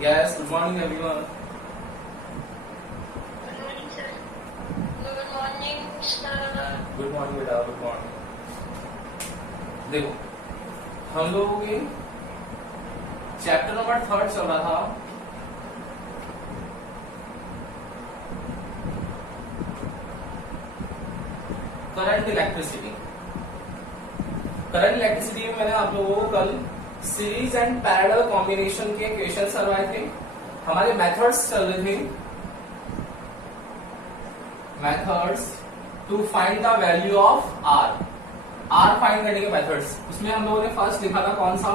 Yes, good morning everyone. Good morning, sir. Good morning बेटा, good morning. देखो, हम लोगों के चैप्टर नंबर 3 चल रहा था करंट इलेक्ट्रिसिटी। करंट इलेक्ट्रिसिटी में मैंने आप लोगों को कल सीरीज एंड पैरेलल कॉम्बिनेशन के क्वेश्चन करवाए थे। हमारे मेथड्स चल रहे थे, methods to find the value of R find करने के मेथड्स। उसमें हम लोगों ने फर्स्ट लिखा था कौन सा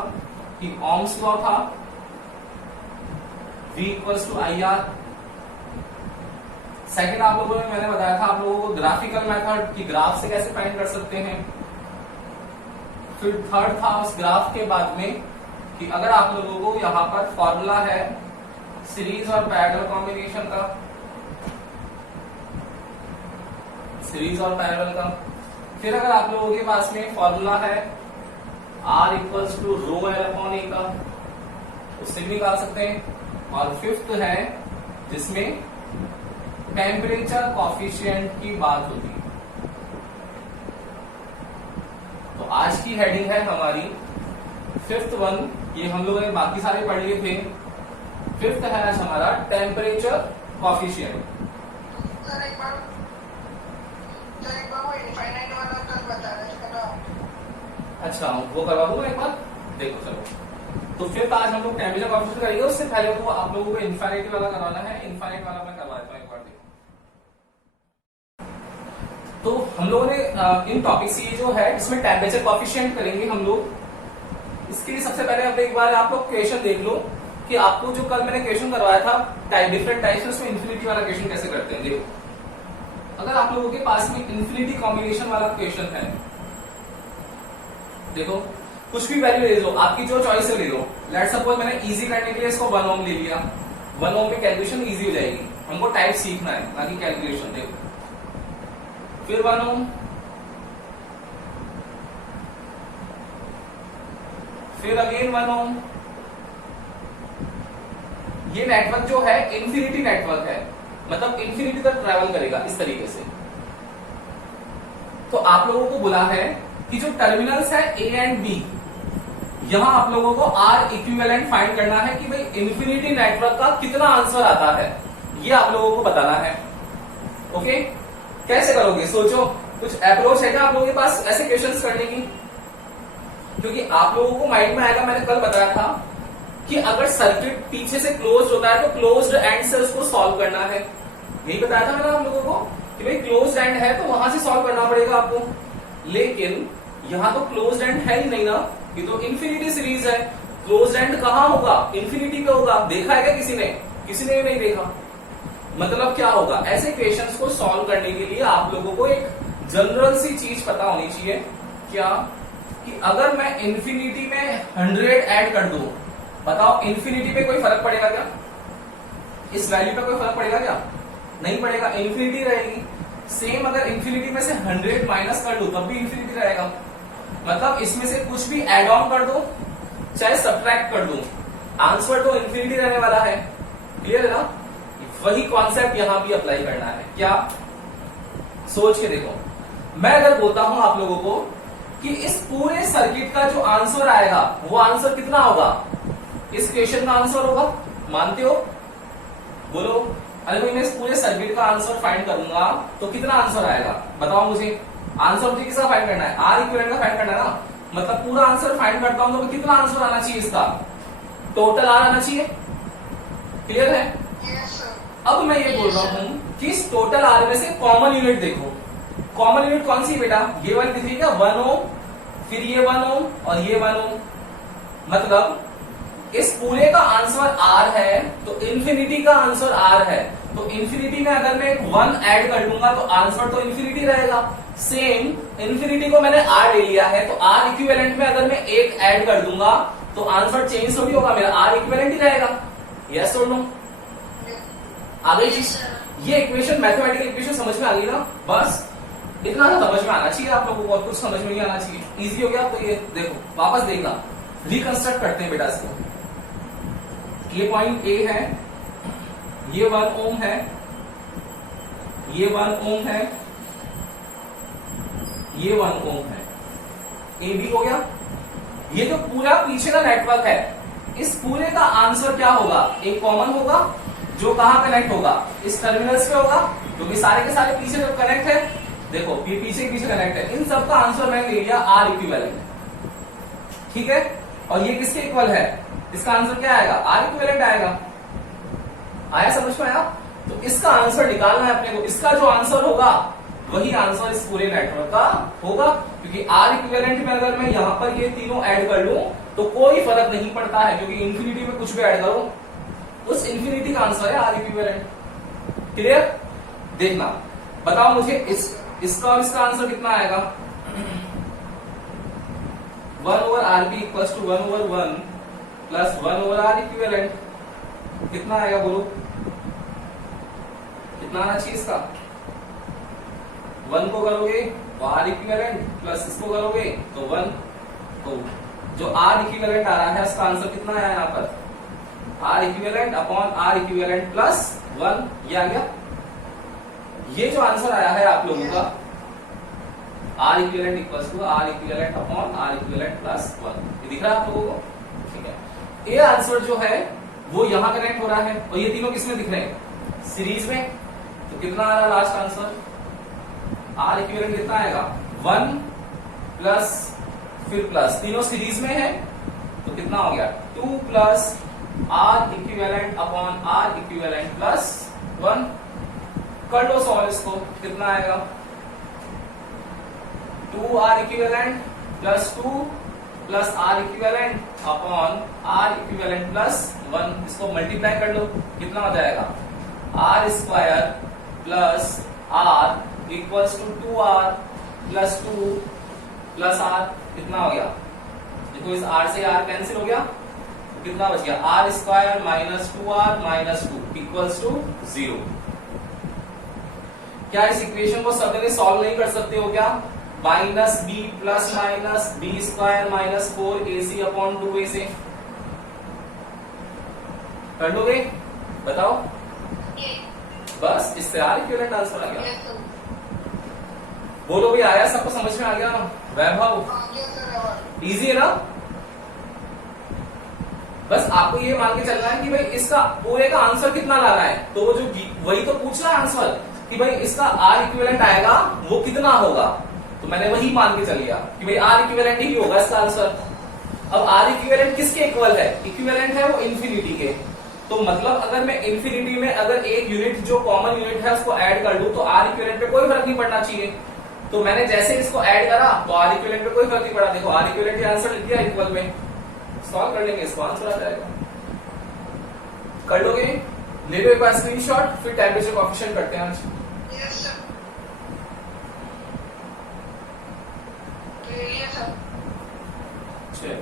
कि ओम्स लॉ था, V equals to I R. Second आप लोगों ने मैंने बताया था आप लोगों को ग्राफिकल मेथड कि ग्राफ से कैसे फाइंड कर सकते हैं। फिर थर्ड था उस ग्राफ के बाद में कि अगर आप लोगों को यहां पर फॉर्मूला है सीरीज और पैरेलल कॉम्बिनेशन का, सीरीज और पैरेलल का, फिर अगर आप लोगों के पास में फॉर्मूला है R equals to rho L upon A का, उससे भी निकाल सकते हैं। और फिफ्थ है जिसमें टेम्परेचर कॉफिशिएंट की बात होती है। तो आज की हेडिंग है हमारी फिफ्थ वन, ये हम लोगों ने बाकी सारे पढ़ लिए थे। फिफ्थ है आज हमारा टेम्परेचर कॉफिशिएंट। अच्छा, वो करवा दूंगा एक बार, देखो चलो। तो फिर आज हम लोग टेम्परेचर कॉफिशिएंट करेंगे। उससे पहले तो आप लोगों को इनफाइनाइट वाला करवाना है। इनफाइनाइट वाला मैं करवा देता हूँ एक बार, देखो। तो हम लोगों ने इन टॉपिक से ये जो है इसमें टेम्परेचर कॉफिशिएंट करेंगे हम लोग। इसके लिए सबसे पहले अब एक बार आप लोग क्वेश्चन देख लो कि आपको जो कल मैंने क्वेश्चन करवाया था डिफरेंट टाइप्स, उसमें इन्फिनिटी वाला क्वेश्चन कैसे करते हैं। देखो, अगर आप लोगों के पास में इन्फिनिटी कॉम्बिनेशन वाला क्वेश्चन है, देखो कुछ भी वैल्यू ले लो, आपकी जो चॉइस है ले लो। लेट्स सपोज मैंने इजी करने के लिए इसको 1 ओम ले लिया। 1 ओम में कैलकुलेशन इजी हो जाएगी। हमको टाइप सीखना है ना कि कैलकुलेशन। देखो फिर 1 ओम, फिर अगेन 1 ओम। ये नेटवर्क जो है इन्फिनिटी नेटवर्क है, मतलब इन्फिनिटी तक ट्रैवल करेगा इस तरीके से। तो आप लोगों को बोला है कि जो टर्मिनल्स है ए एंड बी, यहां आप लोगों को आर इक्विवेलेंट फाइंड करना है कि भाई इन्फिनिटी नेटवर्क का कितना आंसर आता है, ये आप लोगों को बताना है। ओके, कैसे करोगे सोचो, कुछ अप्रोच है क्या आप लोगों के पास ऐसे क्वेश्चंस करने की? क्योंकि आप लोगों को माइंड में आएगा, मैंने कल बताया था कि अगर सर्किट पीछे से क्लोज होता है तो क्लोज्ड एंड से उसको सॉल्व करना है। यही बताया था मैंने आप लोगों को कि भाई क्लोज्ड एंड है तो वहां से सॉल्व करना पड़ेगा आपको। लेकिन यहां तो क्लोज्ड एंड है ही नहीं ना, ये तो इन्फिनिटी सीरीज है। क्लोज्ड एंड कहां होगा? इन्फिनिटी पे होगा। देखा है क्या किसी ने? किसी ने भी नहीं देखा। मतलब क्या होगा, ऐसे क्वेश्चंस को सॉल्व करने के लिए आप लोगों को एक जनरल सी चीज पता होनी चाहिए। क्या? कि अगर मैं इन्फिनिटी में 100 ऐड कर दूं, बताओ इन्फिनिटी पे कोई फर्क पड़ेगा क्या? इस वैल्यू पे कोई फर्क पड़ेगा क्या? नहीं पड़ेगा, इन्फिनिटी रहेगी। सेम अगर इन्फिनिटी में से 100 माइनस कर दो तब भी इन्फिनिटी रहेगा। मतलब इसमें से कुछ भी एड ऑन कर दो चाहे सब्ट्रैक्ट कर दो, आंसर तो इन्फिनिटी रहने वाला है। क्लियर है ना? वही कॉन्सेप्ट यहां भी अप्लाई करना है। क्या? सोच के देखो, मैं अगर बोलता हूं आप लोगों को कि इस पूरे सर्किट का जो आंसर आएगा वो आंसर कितना होगा, इस क्वेश्चन का आंसर होगा, मानते हो? बोलो। अरे भाई मैं इस पूरे सर्किट का आंसर फाइंड करूंगा तो कितना आंसर आएगा, बताओ मुझे। आंसर मुझे किसका फाइंड करना है? आर इक्विवेलेंट का फाइंड करना है ना। मतलब पूरा आंसर फाइंड करता हूं तो कितना आंसर आना चाहिए इसका? टोटल आर आना चाहिए। क्लियर है? अब मैं ये बोल रहा हूं कि इस टोटल आर में से कॉमन यूनिट देखो। कॉमन यूनिट कौन सी बेटा? ये वाली दिख रही है क्या? 1 ओम, फिर ये 1 ओम और ये 1 ओम। मतलब इस पूरे का आंसर आर है तो इन्फिनिटी का आंसर आर है। तो इन्फिनिटी में अगर मैं 1 ऐड कर दूंगा तो आंसर तो इन्फिनिटी रहेगा। सेम इन्फिनिटी को मैंने आर ले लिया है तो आर इक्विवेलेंट में अगर मैं 1 ऐड कर दूंगा तो आंसर चेंज थोड़ी होगा, मेरा आर इक्विवेलेंट ही रहेगा। यस और नो? आ गई चीज? ये इक्वेशन, मैथमेटिकल इक्वेशन समझ में आ गई ना? बस इतना तो समझ में आना चाहिए आप लोगों को, और कुछ समझ में नहीं आना चाहिए। इजी हो गया? तो ये देखो वापस देखना, रिकंस्ट्रक्ट करते हैं बेटा इसको। ये पॉइंट ए है, ये 1 ओम है, ये 1 ओम है, ये 1 ओम है, ए बी हो गया। ये जो पूरा पीछे का नेटवर्क है, इस पूरे का आंसर क्या होगा? एक कॉमन होगा जो कहां कनेक्ट होगा? इस टर्मिनल्स पे होगा, क्योंकि सारे के सारे पीछे जब कनेक्ट है, देखो ये पीछे पीछे कनेक्ट है, इन सब का आंसर मैंने ले लिया आर इक्विवेलेंट। ठीक है, और ये किसके इक्वल है? इसका आंसर क्या आएगा? आर इक्विवेलेंट आएगा। आया समझ में आया? तो इसका आंसर निकालना है अपने को। इसका जो आंसर होगा वही आंसर इस पूरे नेटवर्क का होगा, क्योंकि आर इक्विवेलेंट में अगर मैं यहां पर ये तीनों ऐड कर लूं तो कोई फर्क नहीं पड़ता है, क्योंकि इंफिनिटी में कुछ भी ऐड करो उस इंफिनिटी का आंसर है आर इक्विवेलेंट। क्लियर? देखना, बताओ मुझे इसका और इसका आंसर कितना आएगा? 1/RP equal to 1/1 plus 1/R equivalent. कितना आएगा बोलो? कितना आना चाहिए इसका? 1 को करोगे तो आर इक्विवेलेंट, प्लस इसको करोगे तो 1। तो जो आर इक्विवेलेंट आ रहा है उसका आंसर कितना आया यहां पर? R equivalent upon R equivalent plus 1। ये आ गया। ये जो आंसर आया है आप लोगों का, R equivalent equal to R equivalent upon R equivalent plus 1, ये दिख रहा है आप लोगों को? ठीक है, ये आंसर जो है वो यहां कनेक्ट हो रहा है, और ये तीनों किसमें दिख रहे हैं? सीरीज में। तो कितना आ रहा है लास्ट आंसर? आर इक्विवेलेंट कितना आएगा? 1 प्लस फिर प्लस, तीनों सीरीज में है तो कितना हो गया? 2 plus R equivalent upon R equivalent plus 1। कर लो सॉल्व इसको, कितना आएगा? 2 R equivalent plus 2 plus R equivalent upon R equivalent plus 1। इसको मल्टीप्लाई कर लो, कितना हो जाएगा? R square plus R equals to 2r plus 2 plus R. कितना हो गया? देखो इस r से r कैंसिल हो गया, तो कितना बच गया? R square minus 2r minus 2 equals to 0। क्या इस इक्वेशन को सब जगह सॉल्व नहीं कर सकते हो क्या? Minus B plus minus B square minus 4ac upon 2a से कर लोगे? बताओ। बस इससे आर इक्विवेलेंट आंसर आ गया। बोलो भी आया? सबको समझ में आ गया? वैभव इजी है ना? बस आपको ये मान के चलना है कि भाई इसका पूरे का आंसर कितना ला रहा है, तो वो जो वही तो पूछ रहा है आंसर कि भाई इसका आर इक्विवेलेंट आएगा वो कितना होगा, तो मैंने वही मान के चल लिया कि भाई आर इक्विवेलेंट ही होगा इसका आंसर। अब आर इक्विवेलेंट किसके इक्वल है? इक्विवेलेंट है वो इंफिनिटी के। तो मतलब अगर मैं इंफिनिटी में अगर एक यूनिट जो कॉमन यूनिट है उसको ऐड कर लूं तो आर इक्विवेलेंट पे कोई फर्क नहीं पड़ना चाहिए। तो मैंने जैसे इसको ऐड करा तो आर इक्विवेलेंट पे कोई फर्क नहीं पड़ा। देखो आर इक्विवेलेंट का आंसर लिख दिया इक्वल में, सॉल्व कर लेंगे इसको, आंसर आ जाएगा। कर लोगे? ले लो एक बार स्क्रीनशॉट, फिर टेम्परेचर कोएफिशिएंट करते हैं आज। चलिए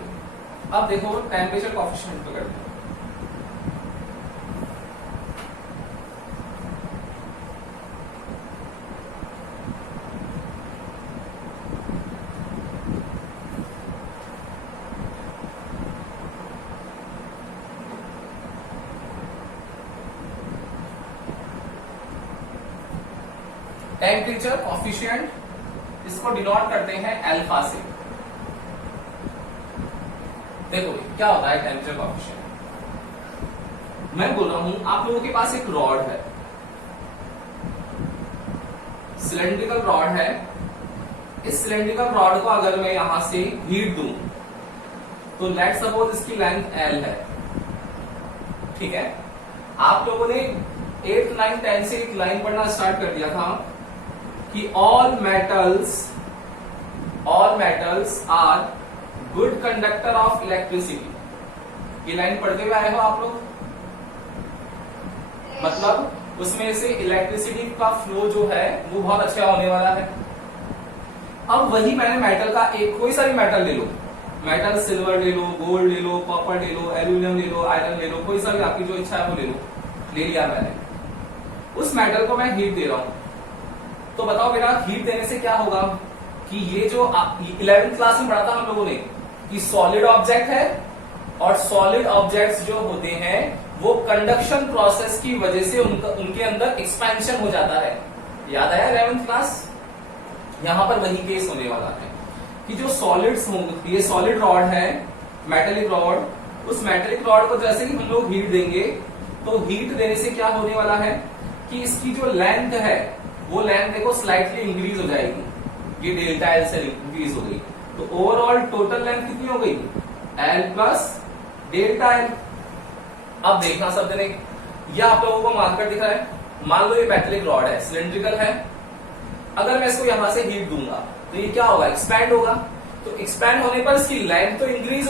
अब देखो टेम्परेचर कोएफिशिएंट पे करते हैं। टेम्परेचर कोएफिशिएंट इसको डिनोट करते हैं अल्फा से। देखो क्या होता है टेम्परेचर कोएफिशिएंट, मैं बोल रहा हूं आप लोगों के पास एक रॉड है, सिलेंड्रिकल रॉड है। इस सिलेंड्रिकल रॉड को अगर मैं यहां से हीट दूं तो लेट सपोज इसकी लेंथ L है, ठीक है। आप लोगों ने 8th 9th 10th से एक लाइन पढ़ना स्टार्ट कर दिया था कि all metals are good conductor of electricity. ये लाइन पढ़ते हुए आए हो आप लोग? मतलब उसमें से इलेक्ट्रिसिटी का फ्लो जो है वो बहुत अच्छा होने वाला है। अब वही मैंने मेटल का एक कोई सा भी मेटल ले लो, मेटल सिल्वर ले लो, गोल्ड ले लो, कॉपर ले लो, एल्यूमिनियम ले लो, आयरन ले लो, कोई सा भी आपकी जो इच्छा है वो ले लो। ले लिया मैंने, उस मेटल को मैं हीट दे रहा हूं, तो बताओ बेटा हीट देने से क्या होगा कि ये जो 11th क्लास में पढ़ा था हम लोगों ने कि सॉलिड ऑब्जेक्ट है और सॉलिड ऑब्जेक्ट्स जो होते हैं वो कंडक्शन प्रोसेस की वजह से उनके अंदर एक्सपेंशन हो जाता है। याद आया 11th क्लास? यहां पर वही केस होने वाला है कि जो सॉलिड्स होंगे, ये सॉलिड रॉड है, मेटेलिक रॉड, उस मेटेलिक रॉड को जैसे ही हम लोग हीट देंगे तो हीट देने से क्या होने वाला है कि इसकी जो लेंथ है वो लेंथ देखो स्लाइटली इंक्रीज हो जाएगी, ये डेल्टा एल से इंक्रीज हो गई, तो ओवरऑल टोटल लेंथ कितनी हो गई? L plus delta L. अब देखना सब जने, यह आप लोगों को मार्कर दिख रहा है, मान लो ये मेटेलिक रॉड है, सिलेंड्रिकल है, अगर मैं इसको यहां से हीट दूंगा तो ये क्या होगा? एक्सपैंड होगा। तो एक्सपैंड होने पर इसकी लेंथ तो इंक्रीज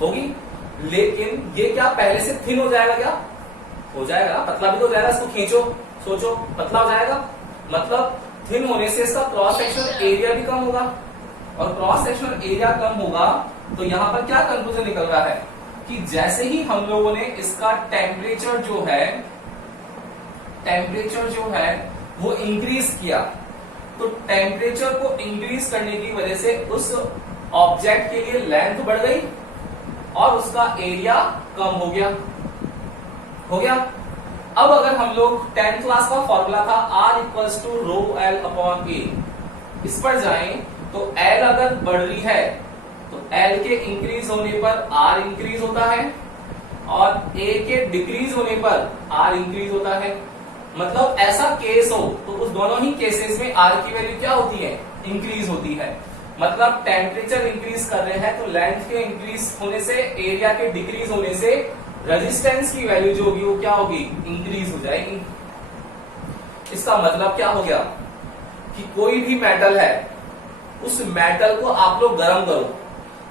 होगी, लेकिन ये क्या पहले से थिन हो जाएगा? क्या हो जाएगा? पतला भी तो हो जाएगा। इसको खींचो, सोचो, पतला हो जाएगा, मतलब थिन होने से इसका क्रॉस सेक्शनल एरिया भी कम होगा, और क्रॉस सेक्शनल एरिया कम होगा तो यहां पर क्या कंक्लूजन निकल रहा है कि जैसे ही हम लोगों ने इसका टेम्परेचर जो है वो इंक्रीज किया, तो टेम्परेचर को इंक्रीज करने की वजह से उस ऑब्जेक्ट के लिए लेंथ बढ़ गई और उसका एरिया कम हो गया। अब अगर हम लोग 10th क्लास का फॉर्मूला था R equals to rho L upon A, इस पर जाएं तो L अगर बढ़ रही है तो L के इंक्रीज होने पर R इंक्रीज होता है, और A के डिक्रीज होने पर R इंक्रीज होता है। मतलब ऐसा केस हो तो उस दोनों ही केसेस में R की वैल्यू क्या होती है? इंक्रीज होती है। मतलब टेम्परेचर इंक्रीज कर रहे हैं तो लेंथ के इंक्रीज होने से, एरिया के डिक्रीज होने से रेजिस्टेंस की वैल्यू जो होगी वो क्या होगी? इंक्रीज हो जाएगी। इसका मतलब क्या हो गया कि कोई भी मेटल है, उस मेटल को आप लोग गर्म करो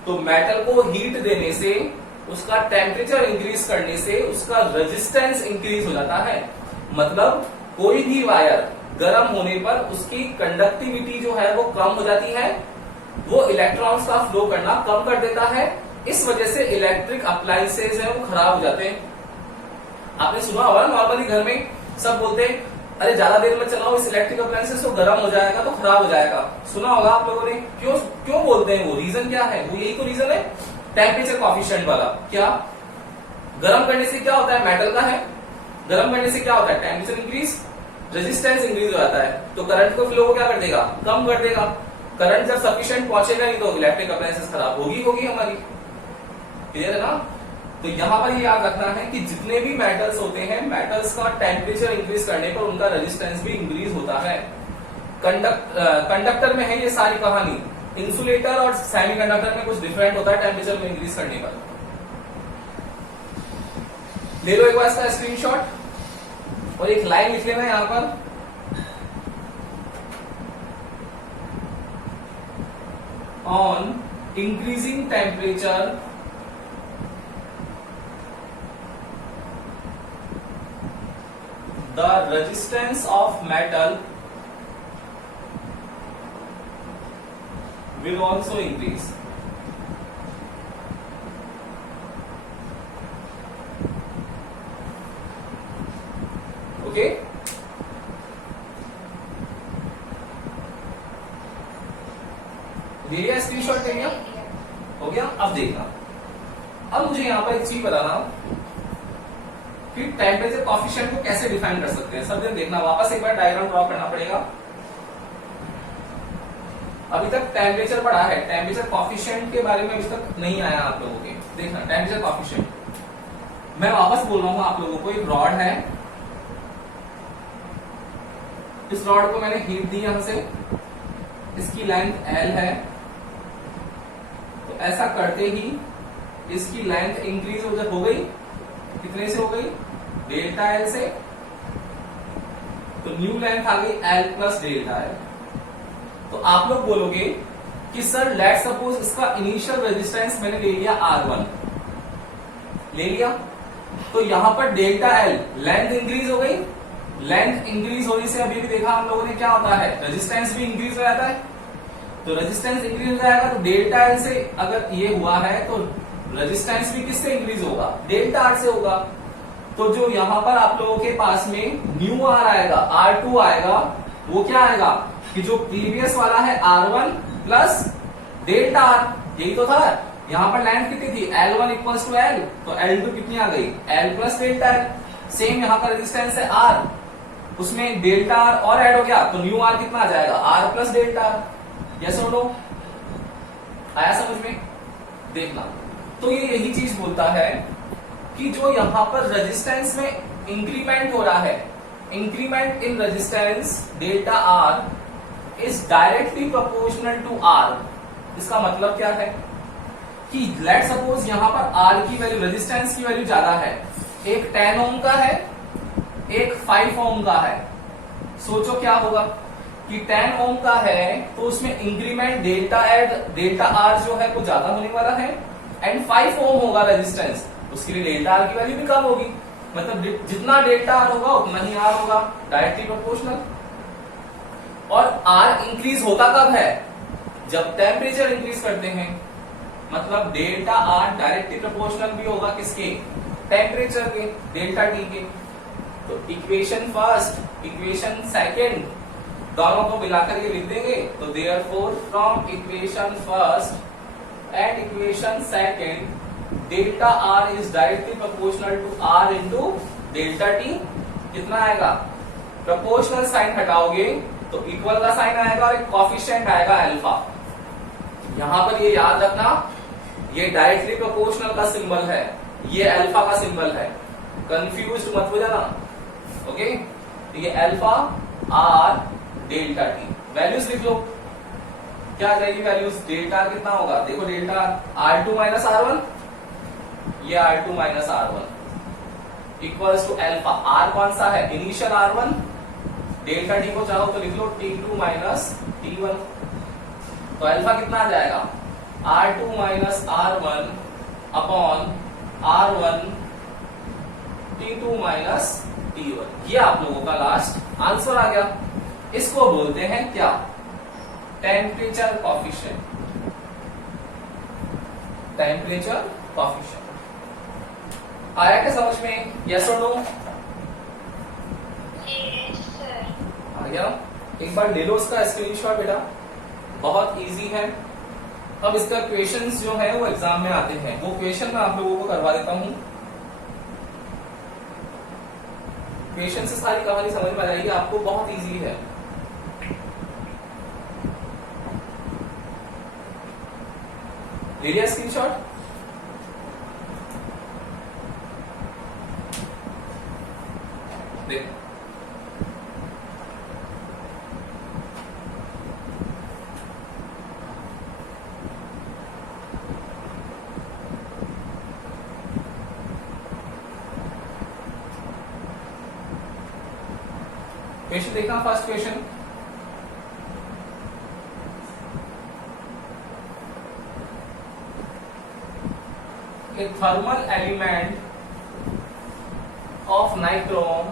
तो मेटल को हीट देने से, उसका टेम्परेचर इंक्रीज करने से उसका रेजिस्टेंस इंक्रीज हो जाता है। मतलब कोई भी वायर गर्म होने पर उसकी कंडक्टिविटी जो है वो कम हो जाती है, वो इलेक्ट्रॉन्स का फ्लो करना कम कर देता है। इस वजह से इलेक्ट्रिक अप्लायंसेज है वो खराब हो जाते हैं। आपने सुना होगा नॉर्मली घर में सब बोलते हैं अरे ज्यादा देर में चलाओ इस इलेक्ट्रिक अप्लायंसेज तो गर्म हो जाएगा, तो खराब हो जाएगा। सुना होगा आप लोगों ने। क्यों बोलते हैं? वो रीजन क्या है? वो यही तो रीजन है, टेम्परेचर कॉफिशिएंट वाला। क्या गर्म करने से क्या होता है? मेटल का है, गर्म करने से क्या होता है? टेम्परेचर इंक्रीज, रेजिस्टेंस इंक्रीज हो जाता है, तो करंट को फ्लो को क्या कर देगा? कम कर देगा। करंट जब सफिशिएंट पहुंचेगा नहीं तो इलेक्ट्रिक अप्लायंसेज खराब होगी हमारी। क्लियर है ना? तो यहां पर ये याद रखना है कि जितने भी मेटल्स होते हैं, मेटल्स का टेम्परेचर इंक्रीज करने पर उनका रेजिस्टेंस भी इंक्रीज होता है। कंडक्टर में है ये सारी कहानी। इंसुलेटर और सेमीकंडक्टर में कुछ डिफरेंट होता है टेम्परेचर में इंक्रीज करने पर। ले लो एक बार इसका स्क्रीनशॉट और एक लाइन लिख लेना यहां पर। On increasing temperature the resistance of metal will also increase. Okay? ले लिया स्क्रीनशॉट? ले लिया? हो गया? अब देखना, अब मुझे यहां पर एक चीज बताना कि टेम्परेचर कॉफिशिएंट को कैसे डिफाइन कर सकते हैं। सब दिन देखना, वापस एक बार डायग्राम ड्रॉ करना पड़ेगा। अभी तक टेम्परेचर पढ़ा है, टेम्परेचर कॉफिशिएंट के बारे में अभी तक नहीं आया आप लोगों के। देखना टेम्परेचर कॉफिशिएंट, मैं वापस बोल रहा हूं आप लोगों को। एक रॉड है, इस रॉड को मैंने हीट दी यहां से, इसकी लेंथ L है, तो ऐसा करते ही इसकी लेंथ इंक्रीज हो गई। कितने से हो गई? डेल्टा एल से। तो न्यू लेंथ आ गई L प्लस डेल्टा एल। तो आप लोग बोलोगे कि सर लेट सपोज इसका इनिशियल रेजिस्टेंस मैंने ले लिया R1, ले लिया, तो यहां पर डेल्टा एल लेंथ इंक्रीज हो गई। लेंथ इंक्रीज होने से अभी भी देखा हम लोगों ने क्या होता है? रेजिस्टेंस भी इंक्रीज हो जाता है। तो रेजिस्टेंस इंक्रीज हो जाएगा तो डेल्टा एल से अगर ये हुआ है तो रेजिस्टेंस भी किससे इंक्रीज होगा? डेल्टा आर से होगा। तो जो यहां पर आप लोगों के पास में न्यू आर आएगा, R2 आएगा, वो क्या आएगा कि जो प्रीवियस वाला है R1 प्लस डेल्टा आर, यही तो था। यहां पर लेंथ कितनी थी L1 इक्वल्स टू L, तो L2 कितनी आ गई L plus delta L। Same यहां का रेजिस्टेंस है R, उसमें डेल्टा R और ऐड हो गया तो न्यू R कितना आ जाएगा R plus delta R। Yes और नो, आया समझ में? देखना, तो ये यही चीज बोलता है कि जो यहां पर रेजिस्टेंस में इंक्रीमेंट हो रहा है, increment in resistance delta R is directly proportional to R। इसका मतलब क्या है कि लेट सपोज यहां पर R की वैल्यू, रेजिस्टेंस की वैल्यू ज्यादा है, एक 10 ओम का है, एक 5 ओम का है। सोचो क्या होगा कि 10 ओम का है तो उसमें इंक्रीमेंट डेल्टा R जो है वो ज्यादा होने वाला है, एंड 5 ओम होगा रेजिस्टेंस, उसके लिए डेल्टा R की वैल्यू भी कम होगी। मतलब जितना डेल्टा R होगा उतना ही R होगा, डायरेक्टली प्रोपोर्शनल। और R इंक्रीज होता कब है? जब टेम्परेचर इंक्रीज करते हैं। मतलब डेल्टा R डायरेक्टली प्रोपोर्शनल भी होगा किसके? टेम्परेचर के, डेल्टा T के। तो इक्वेशन फर्स्ट, इक्वेशन सेकंड, दोनों को मिलाकर ये लिख देंगे। तो therefore from equation first and equation second delta R is directly proportional to R into delta T। कितना आएगा? प्रोपोर्शनल साइन हटाओगे तो इक्वल का साइन आएगा और एक कॉफिशिएंट आएगा अल्फा। यहां पर ये याद रखना, ये डायरेक्टली प्रोपोर्शनल का सिंबल है, ये अल्फा का सिंबल है, कंफ्यूज मत हो जाना। ओके, तो ये alpha R delta T। Values लिख लो, क्या आ जाएगी वैल्यूज? डेल्टा कितना होगा? देखो डेल्टा R2 माइनस R1, ये R2 minus R1 equals to alpha. R कौन सा है? इनिशियल R1, डेल्टा T को चाहो तो लिख लो T2 माइनस T1। तो अल्फा कितना आ जाएगा? R2 minus R1 upon R1 T2 minus T1। ये आप लोगों का लास्ट आंसर आ गया। इसको बोलते हैं क्या? Temperature coefficient. टेम्परेचर कॉफिशिएंट आया क्या समझ में? यस और नो? Yes, sir. आ गया। एक बार ले लो इसका स्क्रीनशॉट बेटा, बहुत इजी है। अब इसका क्वेश्चंस जो है वो एग्जाम में आते हैं, वो क्वेश्चन मैं आप लोगों को करवा देता हूं। क्वेश्चन से सारी कहानी समझ में आ जाएगी आपको, बहुत इजी है। ले लिया स्क्रीनशॉट? देखो, क्वेश्चन देखना, first question. A thermal element of nichrome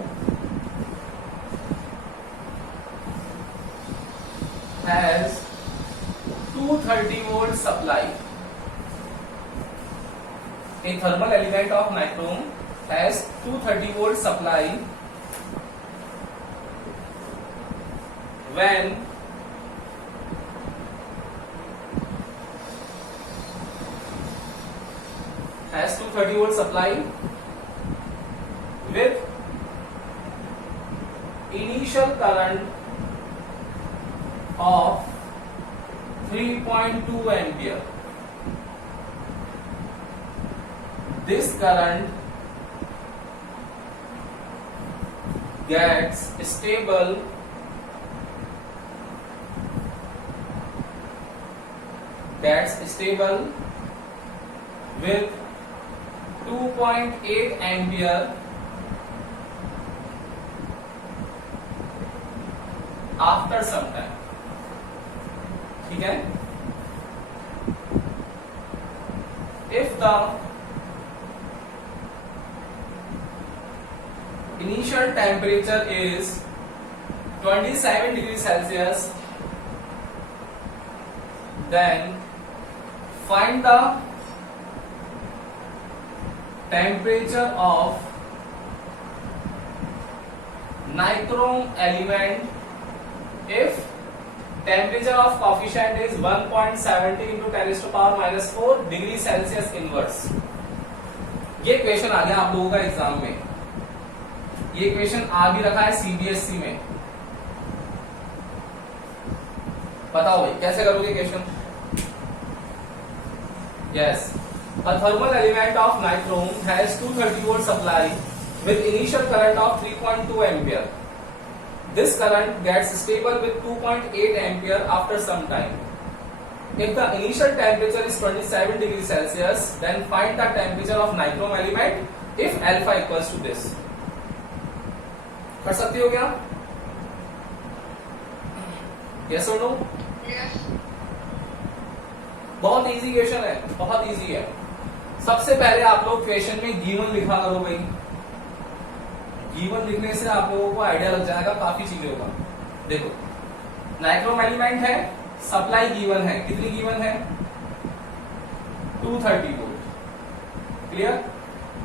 has 230 volt supply. A thermal element of nichrome has 230 volt supply when has 230 volt supply with initial current of 3.2 ampere. This current gets stable with 2.8 ampere after some time. ठीक है? If the initial temperature is 27 degrees Celsius, then find the temperature of nichrome element if temperature of coefficient is 1.70 into 10⁻⁻⁴ degree Celsius inverse. ये question आ गया आप लोगों का exam में, ये question आ भी रखा है सीबीएसई में। बताओ भाई कैसे करोगे question? Yes, a thermal element of nichrome has 230 volt supply with initial current of 3.2 ampere. This current gets stable with 2.8 ampere after some time. If the initial temperature is 27 degrees Celsius, then find the temperature of nichrome element if alpha equals to this. कर सकते हो क्या? Yes or no? Yes. बहुत easy question है, बहुत easy है। सबसे पहले आप लोग क्वेश्चन में गिवन लिखा करो भाई। गिवन लिखने से आप लोगों को आइडिया लग जाएगा काफी चीजों का। देखो नाइक्रोम एलिमेंट है, सप्लाई गिवन है, कितनी गिवन है? 230 volt. Clear?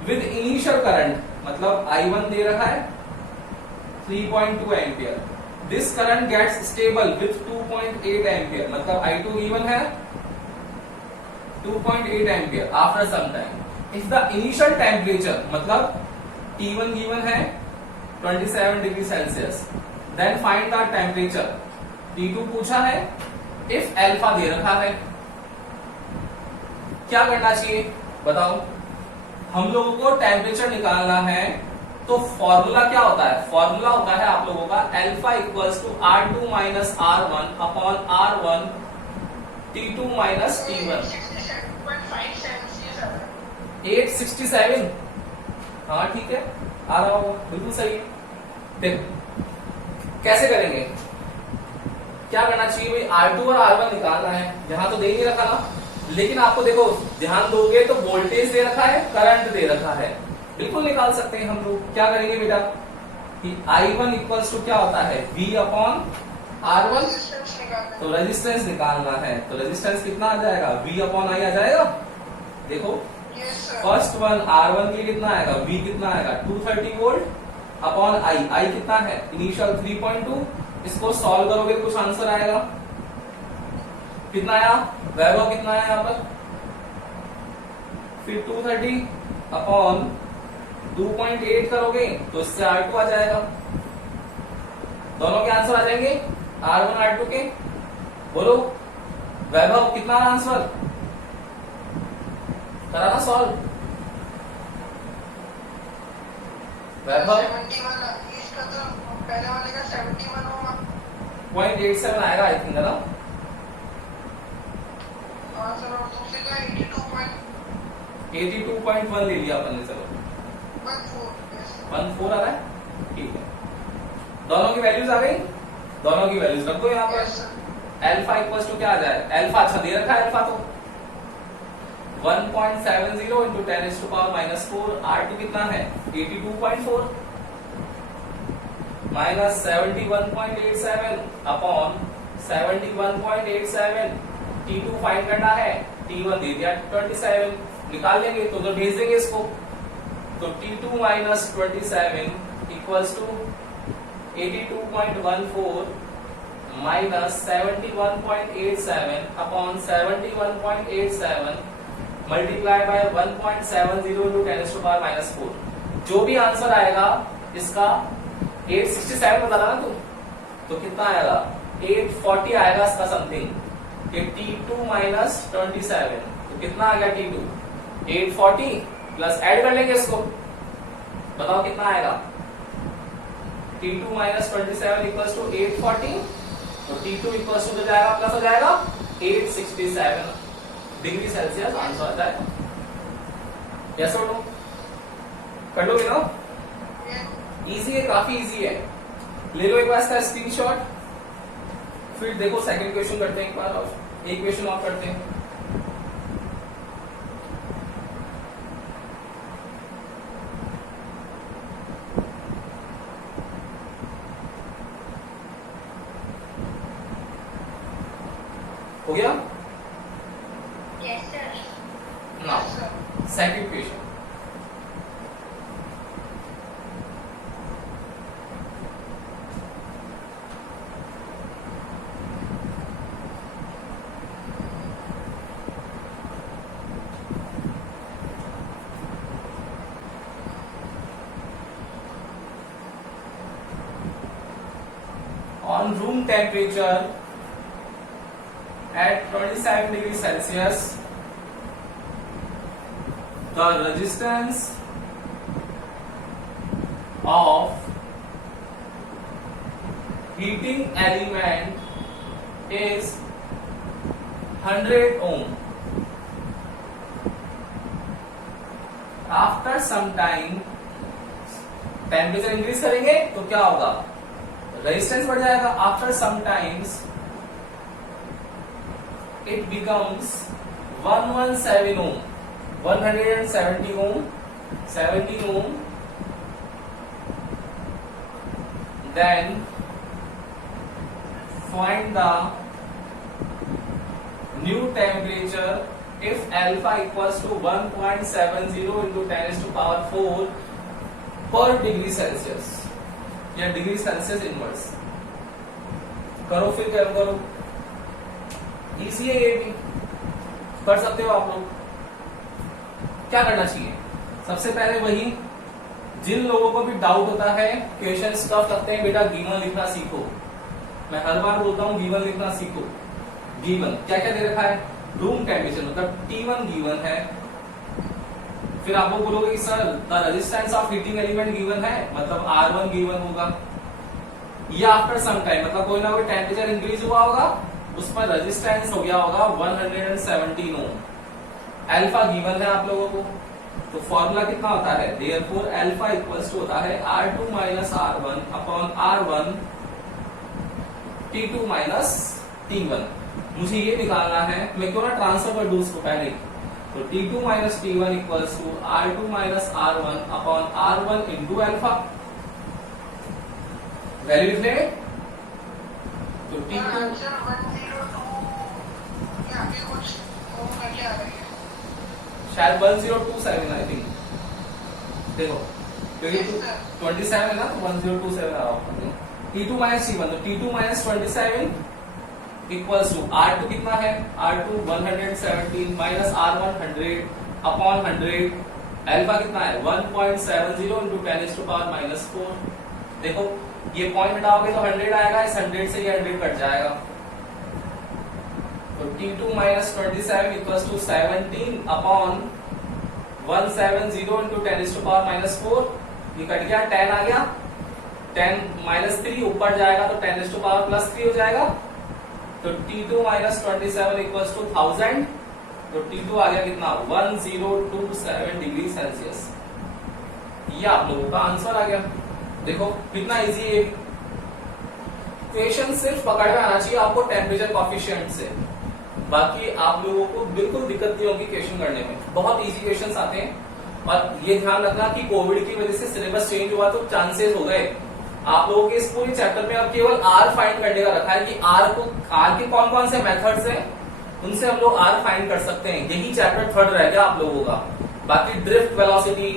With initial current मतलब I1 दे रखा है 3.2 ampere. This current gets stable with 2.8 ampere मतलब I2 गिवन है 2.8 ampere after some time. If the initial temperature मतलब T1 गिवन है 27 degree Celsius, then find the temperature. T2 पूछा है, इफ अल्फा दे रखा है। क्या करना चाहिए बताओ? हम लोगों को टेम्परेचर निकालना है तो फॉर्मूला क्या होता है? फॉर्मूला होता है आप लोगों का alpha equals to R2 minus R1 upon R1 T2 minus T1। 867। हाँ ठीक है, आ रहा होगा, बिल्कुल सही है। देखो कैसे करेंगे, क्या करना चाहिए भाई? R2 और R1 निकालना है। यहां तो दे नहीं रखा ना, लेकिन आपको देखो ध्यान दोगे तो वोल्टेज दे रखा है, करंट दे रखा है, बिल्कुल निकाल सकते हैं हम लोग। क्या करेंगे बेटा कि I1 इक्वल्स टू क्या होता है? V upon R1। तो रेजिस्टेंस निकालना है, तो रेजिस्टेंस कितना आ जाएगा? V अपॉन I आ जाएगा। देखो फर्स्ट वन R1 के लिए कितना आएगा? V कितना आएगा? 230 वोल्ट अपॉन I कितना है? इनिशियल 3.2। इसको सॉल्व करोगे तो कुछ आंसर आएगा। कितना आया वैभव? कितना आया यहाँ पर? फिर 230 अपॉन 2.8 करोगे तो इससे R2 आ जाएगा। दोनों के आंसर आ जाएंगे R1 R2 के। बोलो वैभव कितना आंसर? कराना सॉल्व वैभव। 71 इसका तो पहले वाले का 71 होगा। 0.87 आएगा आई थिंक, है ना? हाँ सर, और दूसरे का 82.1 ले लिया अपन ने। चलो 1.4 आ रहा है, ठीक है। दोनों की वैल्यूज आ गई, दोनों की वैल्यूज रख दो यहाँ पर। अल्फा इक्वल्स टू क्या आ जाए? अल्फा अच्छा दे रखा है, अल्फा तो 1.70 into 10⁻⁻⁴। R2 कितना है? 82.4 माइनस 71.87 अपॉन 71.87। T2 फाइंड करना है, T1 दे दिया 27। निकाल लेंगे तो भेज देंगे इसको। तो T2 minus 27 equals to 82.14 minus 71.87 upon 71.87 multiply by 1.70 into 10⁻⁻⁴। जो भी आंसर आएगा इसका 867 बता रहा ना तू, तो कितना आएगा? 840 आएगा इसका समथिंग। ये T2 माइनस 27 तो कितना आ गया? T2 840 प्लस ऐड कर लेंगे इसको, बताओ कितना आएगा? T2 माइनस 27 इक्वल्स टू 840, तो T2 इक्वल्स टू जाएगा प्लस हो जाएगा 867 डिग्री सेल्सियस आंसर आ जाएगा। यस और नो? कर लोगे ना? इजी है, काफी इजी है। ले लो एक बार इसका स्क्रीनशॉट, फिर देखो सेकंड क्वेश्चन करते हैं एक बार, और एक क्वेश्चन और करते हैं। हो गया? Yes sir. Now second question. temperature at 27 degrees Celsius, the resistance of heating element is 100 ohm. After some time temperature increase करेंगे तो क्या होगा, रेजिस्टेंस बढ़ जाएगा. After some times it becomes 117 ohm, 170 ohm, 70 ohm. Then find the new temperature if alpha equals to 1.70 into 10 raised to power 4 पर degree Celsius या degree Celsius inverse. करो फिर क्या करो, इजी है ये भी, कर सकते हो आप लोग. क्या करना चाहिए, सबसे पहले वही जिन लोगों को भी डाउट होता है, क्वेश्चन टफ लगते हैं, बेटा गिवन लिखना सीखो. मैं हर बार बोलता हूँ गिवन लिखना सीखो. गिवन क्या क्या दे रखा है, रूम टेम्परेचर मतलब T1 गिवन है. फिर आप लोग बोलोगे sir the resistance of heating element given है, मतलब R1 गिवन होगा. या आफ्टर सम टाइम मतलब कोई ना कोई टेम्परेचर इंक्रीज हुआ होगा, उस पर रेजिस्टेंस हो गया होगा 117 ओम. अल्फा गिवन है आप लोगों को, तो फॉर्मूला कितना होता है, देयरफॉर अल्फा इक्वल्स टू होता है R2 minus R1 upon R1 T2 minus T1. मुझे ये निकालना है, मैं क्यों ना ट्रांसफर कर दूं उसको पहले. तो T2 minus T1 equals to R2 minus R1 upon R1 into alpha. Value लिख लेंगे तो T2 आंसर 102 या फिर कुछ वो करके आ रही है, शायद 1027 आई थिंक. देखो क्योंकि 27 है ना, तो 1027 आ रहा होगा. T2 माइनस T1, तो T2 minus 27 equals to R2 कितना है, R2 117 minus R1 100 upon 100. Alpha कितना है 1.70 into 10 raised to power minus 4. देखो ये पॉइंट हटाओगे तो 100 आएगा, इस 100 से ये 100 कट जाएगा. तो T2 minus 27 equals to 17 upon 170 into 10 raised to power minus 4. ये कट गया, 10 आ गया, 10 माइनस 3 ऊपर जाएगा तो 10 raised to power प्लस 3 हो जाएगा. तो T2 माइनस 27 इक्वल्स टू 1000. तो T2 आ गया कितना 1027 डिग्री सेल्सियस. ये आप लोगों का आंसर आ गया. देखो कितना इजी है. क्वेश्चन सिर्फ पकड़ में आना चाहिए आपको टेम्परेचर कॉफिशिएंट से, बाकी आप लोगों को बिल्कुल दिक्कत नहीं होगी क्वेश्चन करने में. बहुत इजी क्वेश्चंस आते हैं. और ये ध्यान रखना कि कोविड की वजह से सिलेबस चेंज हुआ तो चांसेस हो गए आप लोगों के इस पूरे चैप्टर में अब केवल R फाइंड करने का रखा है कि R के कौन कौन से मेथड्स हैं, उनसे हम लोग R फाइंड कर सकते हैं. यही चैप्टर थर्ड रह गया आप लोगों का. बाकी ड्रिफ्ट वेलोसिटी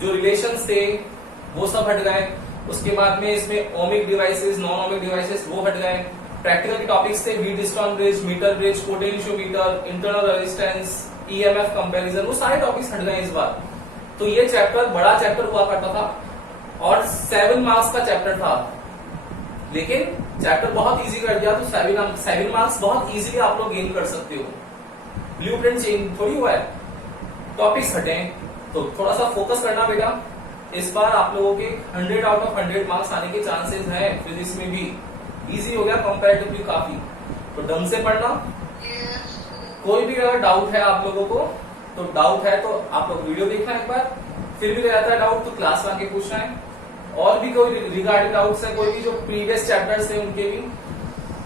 जो रिलेशंस थे वो सब हट गए. उसके बाद में इसमें ohmic devices, non ohmic devices वो हट गए. प्रैक्टिकल के टॉपिक्स थे Wheatstone bridge, meter bridge, potentiometer, internal resistance, EMF comparison, वो सारे टॉपिक्स हट गए इस बार. तो ये चैप्टर बड़ा चैप्टर हुआ करता था और 7 मार्क्स का चैप्टर था, लेकिन चैप्टर बहुत इजी कर दिया. तो 7 मार्क्स बहुत इजीली आप लोग गेन कर सकते हो. ब्लूप्रिंट चेंज थोड़ी हुआ है, टॉपिक्स हटे, तो थोड़ा सा फोकस करना बेटा. इस बार आप लोगों के 100 आउट ऑफ 100 मार्क्स आने के चांसेस हैं. फिजिक्स में भी इजी हो गया कंपैरेटिवली काफी, तो ढंग से पढ़ना. कोई भी अगर डाउट है आप लोगों को, तो डाउट है तो आप लोग वीडियो देखना एक बार. फिर भी रहता है डाउट तो क्लास में आके पूछना है. और भी कोई रिगार्डिंग डाउट्स है, कोई भी जो प्रीवियस चैप्टर्स थे उनके भी,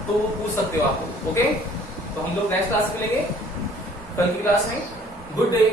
तो वो पूछ सकते हो आप लोग. ओके, तो हम लोग नेक्स्ट क्लास में मिलेंगे कल की क्लास में. Good day.